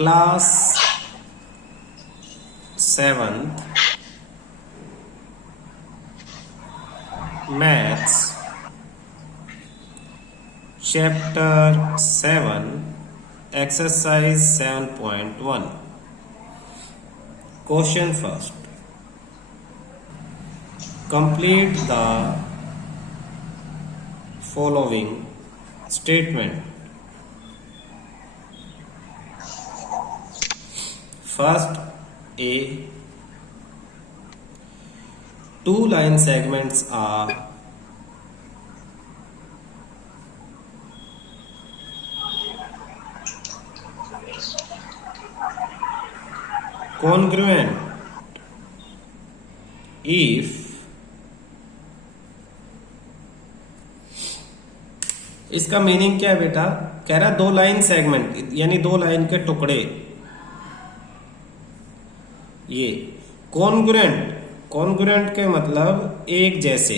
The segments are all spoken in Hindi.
Class 7th maths chapter 7 exercise 7.1 question first complete the following statement First, A. Two line segments are congruent if इसका मीनिंग क्या है बेटा? कह रहा दो लाइन सेगमेंट यानी दो लाइन के टुकड़े ये कॉन्ग्रुएंट के मतलब एक जैसे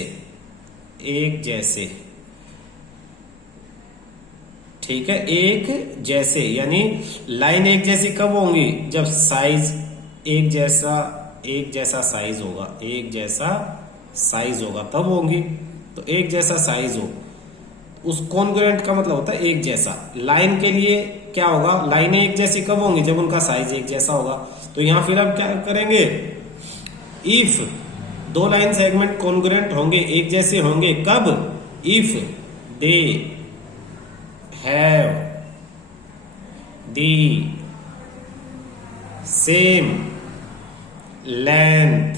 ठीक है। एक जैसे यानी लाइन एक जैसी कब होंगी? जब साइज एक जैसा साइज होगा तब होंगी। तो एक जैसा साइज हो उस कॉन्ग्रुएंट का मतलब होता है एक जैसा। लाइन के लिए क्या होगा? लाइनें एक जैसी कब होंगी? जब उनका साइज एक जैसा होगा। तो यहां फिर हम क्या करेंगे? इफ दो लाइन सेगमेंट कॉन्ग्रुएंट होंगे, एक जैसे होंगे कब? If they have the same length,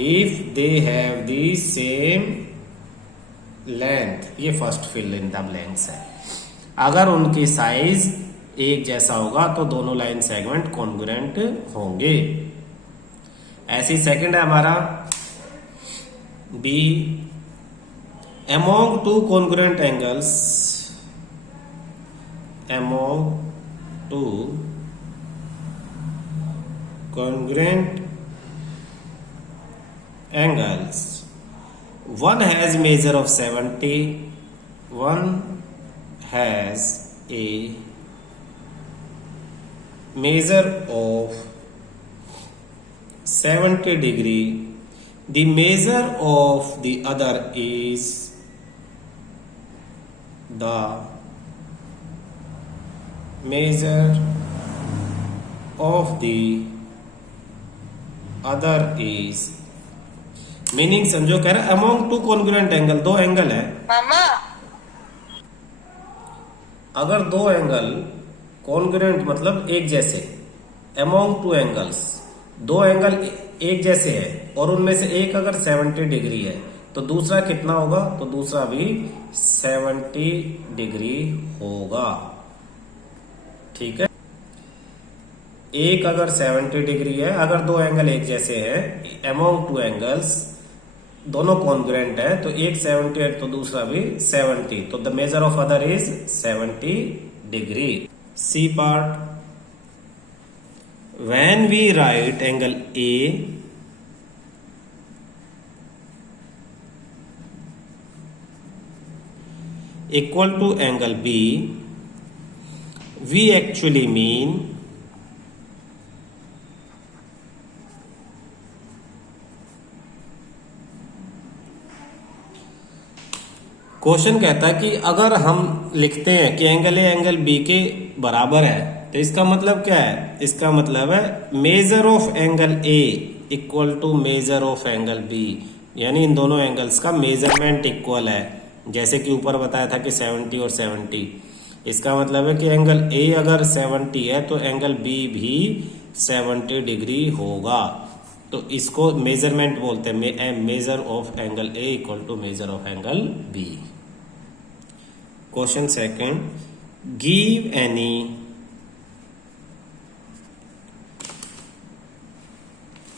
if they have the same length. ये first fill in the blanks है। अगर उनकी साइज एक जैसा होगा तो दोनों लाइन सेगमेंट कॉन्ग्रुएंट होंगे। ऐसी सेकंड है हमारा B, among two congruent angles, among two congruent angles one has measure of 70, one has a measure of 70 degree, the measure of the other is the measure of the other is meaning समझो। कह रहा है अमोंग टू कॉन्ग्रुएंट एंगल, दो एंगल है मामा। अगर दो एंगल कॉन्ग्रुएंट मतलब एक जैसे, अमोंग टू एंगल्स दो एंगल एक जैसे है और उनमें से एक अगर 70 डिग्री है तो दूसरा कितना होगा? तो दूसरा भी 70 डिग्री होगा। ठीक है। एक अगर 70 डिग्री है, अगर दो एंगल एक जैसे हैं, अमोंग टू एंगल्स दोनों कॉन्ग्रुएंट है तो एक 70 है तो दूसरा भी 70, तो the measure of other is 70 degree. C part, when we write angle A equal to angle B, we actually mean question कहता है कि अगर हम लिखते हैं कि एंगल ए एंगल बी के बराबर है तो इसका मतलब क्या है? इसका मतलब है measure of angle A equal to measure of angle B, यानी इन दोनों एंगल्स का मेजरमेंट इक्वल है। जैसे कि ऊपर बताया था कि 70 और 70, इसका मतलब है कि एंगल ए अगर 70 है तो एंगल बी भी 70 डिग्री होगा। तो इसको मेजरमेंट बोलते हैं, measure of angle A equal to measure of angle B. Question second, give any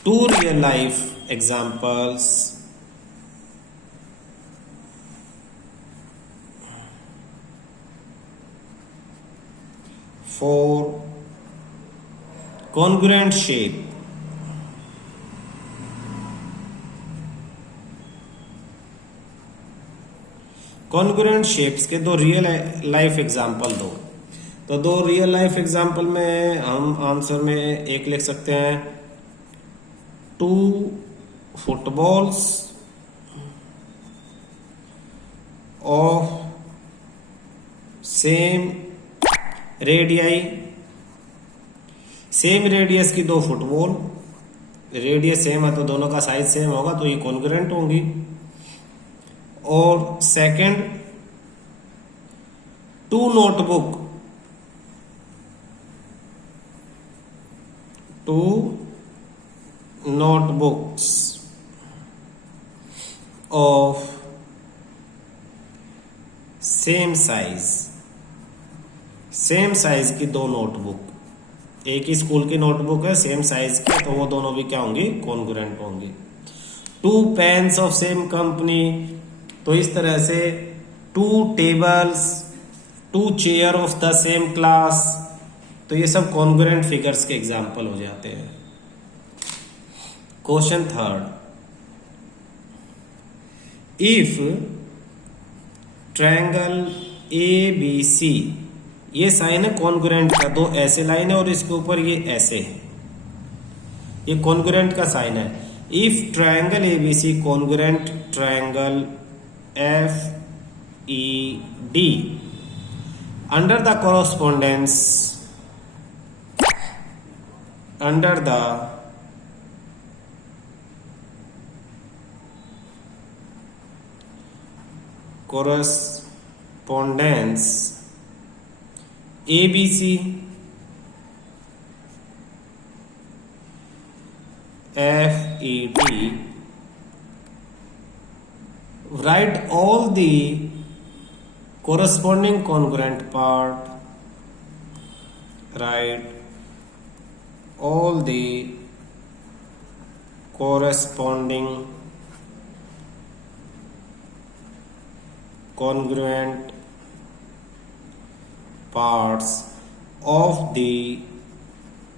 two real life examples for congruent shape congruent shapes के दो रियल लाइफ एग्जांपल दो। तो दो रियल लाइफ एग्जांपल में हम आंसर में एक लिख सकते हैं, 2 footballs of same radii, same radius की 2 फुटबॉल, रेडियस सेम है तो दोनों का साइज सेम होगा तो ये कॉन्ग्रुएंट होंगी। और second, 2 notebook, 2 notebooks of same size, same size की 2 नोटबुक, एक ही स्कूल की नोटबुक है सेम साइज की, तो वो दोनों भी क्या होंगी, कॉन्ग्रुएंट होंगी। 2 पेन्स ऑफ सेम कंपनी, तो इस तरह से 2 tables, 2 chair of the same class, तो ये सब कॉन्ग्रुएंट फिगर्स के एग्जाम्पल हो जाते हैं। Question third, if triangle ABC, ये साइन है कॉन्ग्रुएंट का, 2 ऐसे लाइन है और इसके ऊपर ये ऐसे है, ये कॉन्ग्रुएंट का साइन है। If triangle ABC congruent triangle FED under the correspondence, under the correspondence ABC FED, write all the corresponding congruent part, write all the corresponding congruent parts of the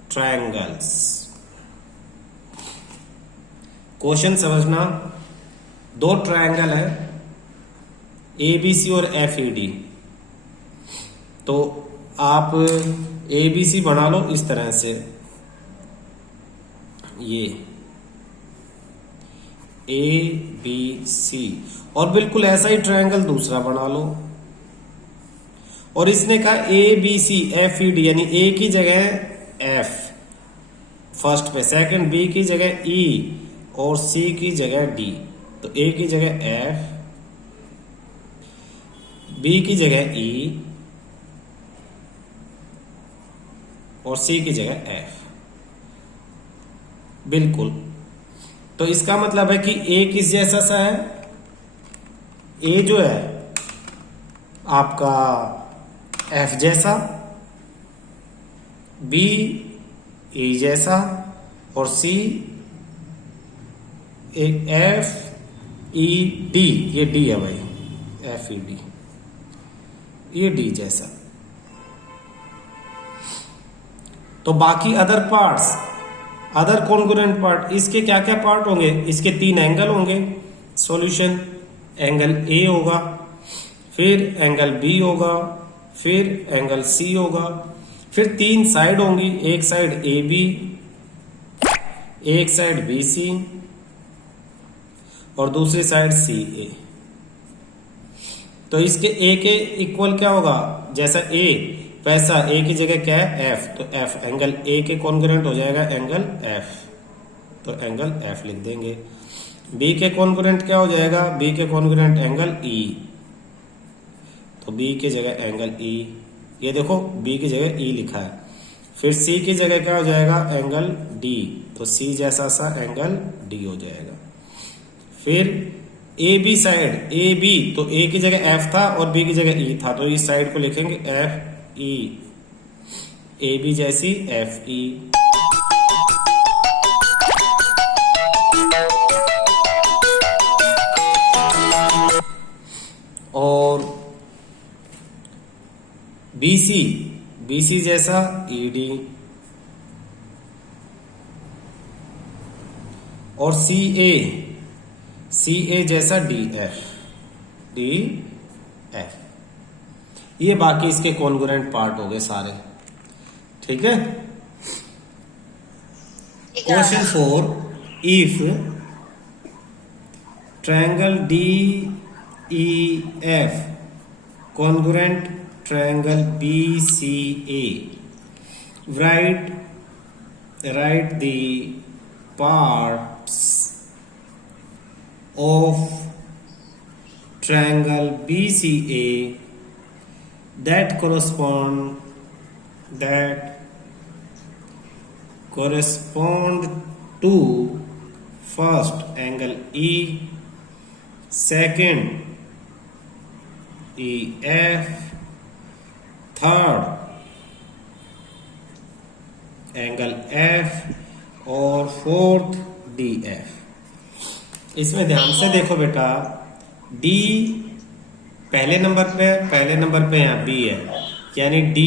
triangles। Question समझना, 2 ट्रायंगल है ABC और FED, तो आप ABC बना लो इस तरह से, ये ABC, और बिल्कुल ऐसा ही ट्रायंगल दूसरा बना लो, और इसने कहा ABC FED, यानी A की जगह F फर्स्ट पे, सेकंड B की जगह E और C की जगह D, तो A की जगह F, B की जगह E और C की जगह F, बिल्कुल। तो इसका मतलब है कि A किस जैसा सा है, A जो है आपका F जैसा, B E जैसा, और C एक FED, ये D है भाई, FED ये D जैसा। तो बाकी other parts, other congruent part, इसके क्या क्या पार्ट होंगे, इसके 3 एंगल होंगे। सॉल्यूशन, एंगल A होगा, फिर एंगल B होगा, फिर एंगल C होगा, फिर 3 साइड होंगी, एक साइड AB, एक साइड BC और दूसरी साइड CA। तो इसके A के इक्वल क्या होगा, जैसा A वैसा A की जगह क्या है F, तो F एंगल A के कॉन्ग्रुएंट हो जाएगा एंगल F, तो एंगल F लिख देंगे। B के कॉन्ग्रुएंट क्या हो जाएगा, B के कॉन्ग्रुएंट एंगल E, तो B की जगह एंगल E, ये देखो B की जगह E लिखा है। फिर C की जगह क्या हो जाएगा, एंगल D, तो C जैसा सा एंगल D हो जाएगा। फिर AB साइड, AB तो A की जगह F था और B की जगह E था, तो इस साइड को लिखेंगे FE, AB जैसी FE। और BC, BC जैसा ED, और CA, CA जैसा DF, DF। ये बाकी इसके कॉन्ग्रुएंट पार्ट हो गए सारे। ठीक है। Question 4, if triangle DEF congruent triangle BCA, write the parts of triangle BCA that correspond to first angle E, second EF, third angle F और फोर्थ DF। इसमें ध्यान से देखो बेटा, D पहले नंबर पे यहाँ B है, यानी D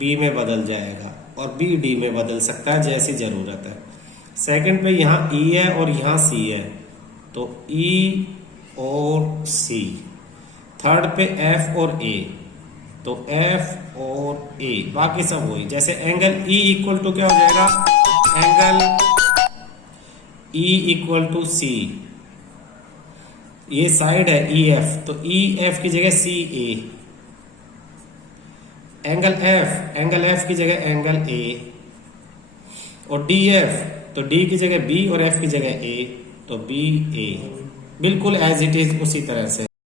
B में बदल जाएगा और B D में बदल सकता है जैसी जरूरत है। सेकंड पे यहाँ E है और यहाँ C है, तो E और C। थर्ड पे F और A, तो F और A। बाकी सब वही, जैसे एंगल E इक्वल टू क्या हो जाएगा, angle E equal to C, ये साइड है EF, तो EF की जगह CA। एंगल F की जगह एंगल A, और DF तो D की जगह B और F की जगह A, तो BA। बिल्कुल एज इट इज उसी तरह से।